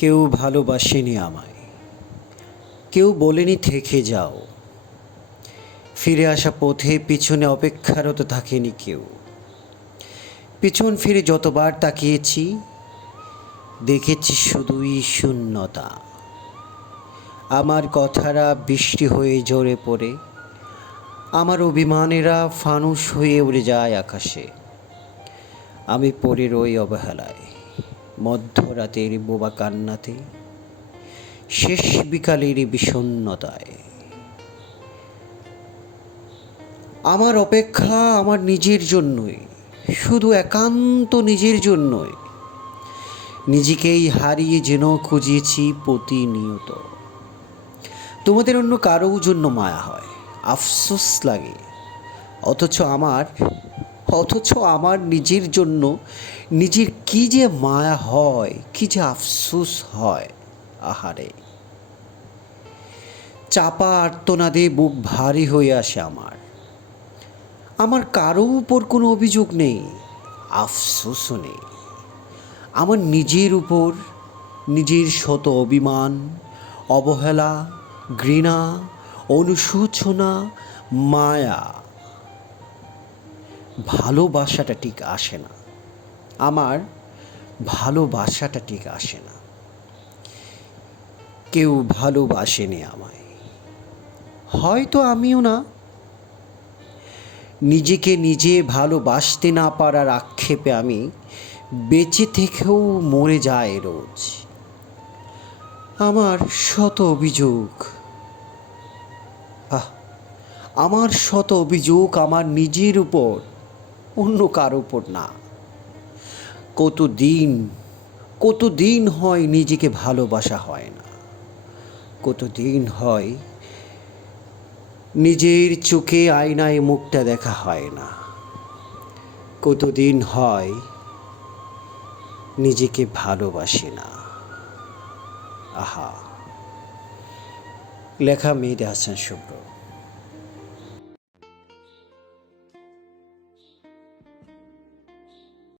কেউ ভালোবাসেনি আমায়, কেউ বলেনি থেকে যাও। ফিরে আসা পথে পিছনে অপেক্ষারত থাকেনি কেউ। পিছন ফিরে যতবার তাকিয়েছি, দেখেছি শুধুই শূন্যতা। আমার কথারা বৃষ্টি হয়ে ঝরে পড়ে, আমার অভিমানেরা ফানুস হয়ে উড়ে যায় আকাশে। আমি পড়ে রই অবহেলায়, মধ্যরাতের বোবা কান্নাতে, শেষ বিকালের বিষণ্ণতায়। আমার অপেক্ষা আমার নিজের জন্যই, শুধু একান্ত নিজের জন্যই। নিজেকেই হারিয়ে যেন খুঁজেছি প্রতিনিয়ত। তোমাদের অন্য কারো জন্য মায়া হয়, আফসোস লাগে, অথচ আমার অথচ আমার নিজের জন্য নিজের কি যে মায়া হয়, কি যে আফসোস হয়। আহারে, চাপা আর্তনাদে বুক ভারী হয়ে আসে আমার। আমার কারো উপর কোনো অভিযোগ নেই, আফসোসও নেই। আমার নিজের উপর নিজের শত অভিমান, অবহেলা, ঘৃণা, অনুশোচনা, মায়া। ভালোবাসাটা ঠিক আসে না, আমার ভালোবাসাটা ঠিক আসে না। কেউ ভালোবাসেনি আমায়, হয়তো আমিও না। নিজেকে নিজে ভালোবাসতে না পারার আক্ষেপে আমি বেঁচে থেকেও মরে যায় রোজ। আমার শত অভিযোগ, আহ আমার শত অভিযোগ আমার নিজের উপর, অন্য কারো উপর না। কতদিন কতদিন হয় নিজেকে ভালোবাসা হয় না, কতদিন হয় নিজের চোখে আয়নায় মুখটা দেখা হয় না, কতদিন হয় নিজেকে ভালোবাসি না। আহা। লেখা মেহেদী হাসান শুভ্র।